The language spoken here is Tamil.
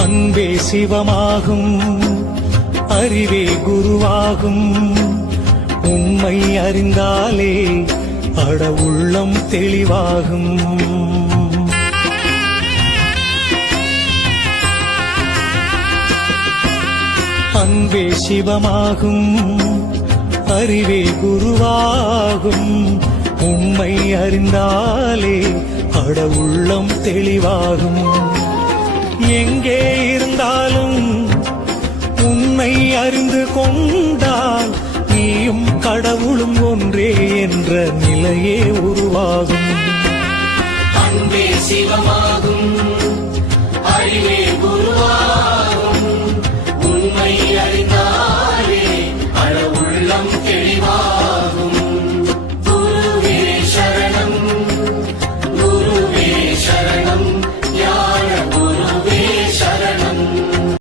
அன்பே சிவமாகும், அறிவே குருவாகும். உண்மை அறிந்தாலே அட உள்ளம் தெளிவாகும். அன்பே சிவமாகும், அறிவே குருவாகும். உண்மை அறிந்தாலே அட உள்ளம் தெளிவாகும். எங்கே இருந்தாலும் உண்மை அறிந்து கொண்டால் நீயும் கடவுளும் ஒன்றே என்ற நிலையே உருவாகும். அன்பே சிவமாகும், அறிவே குரு